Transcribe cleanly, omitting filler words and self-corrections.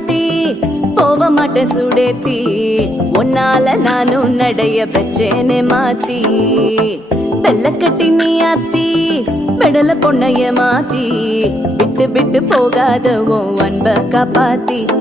மாத்தி போக மாட்டேன் சுடேத்தி உன்னால நானும் நடைய பெச்சேனே மாத்தி வெள்ளக்கட்டி நீ ஆத்தி பெடல பொண்ணைய மாத்தி விட்டு விட்டு போகாத உன் அன்ப காப்பாத்தி